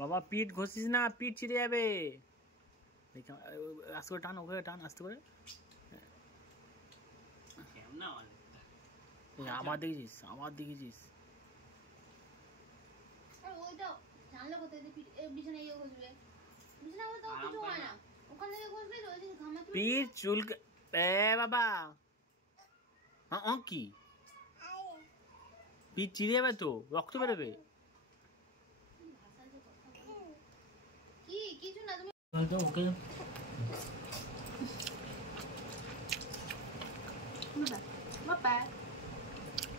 বাবা পিঠ ঘষিস না, পিঠ ছিঁড়ে যাবে। আস্তে করে টান, ওখানে টান আস্তে করে। আবার দেখেছিস, আবার দেখেছিস। পিঠ চুলকে বাবা কি পিঠ চিড়ে যাবে তো, রক্ত বেরোবে। ওকে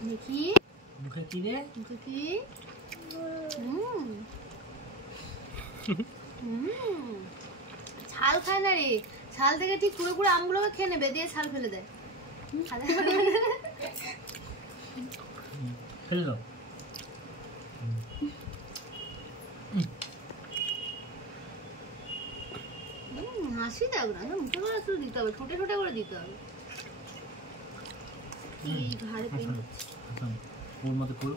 দেখি মুখে কি রে, মুখে কি? ছাল খায় না রে, ছাল থেকে ঠিক পুরো পুরো আমগুলোকে খেয়ে নেবে, দিয়ে ছাল ফেলে দেয়। ফেলে দাও। হাসি দেখ না, মুখে করে শুধু দিতে হবে, ঠোঁটে ঠোঁটে করে দিতে হবে। এই ঘাড়ে পেন হচ্ছে ওর মতো করো,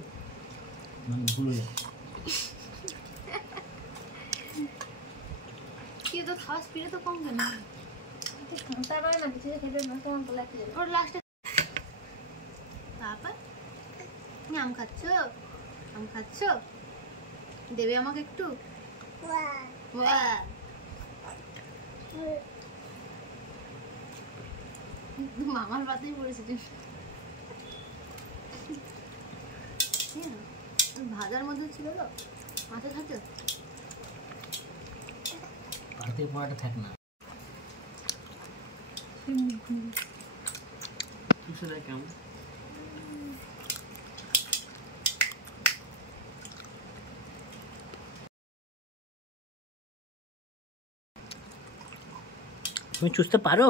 মানে ভুলে যায়। কি তো খাওয়া স্পিডে তো কম কেন? তারপর না কিছু খেতে না তোমার তো লাগতে যাবে। ওর লাস্টে তারপর তুমি আম খাচ্ছ, আম খাচ্ছ, দেবে আমাকে একটু? মামার পাতেই পড়েছে ভাজার মধ্যে ছিল তো মাথা খাচ্ছ ভাতে পড়াটা থাক না। কেমন তুমি চুষতে পারো?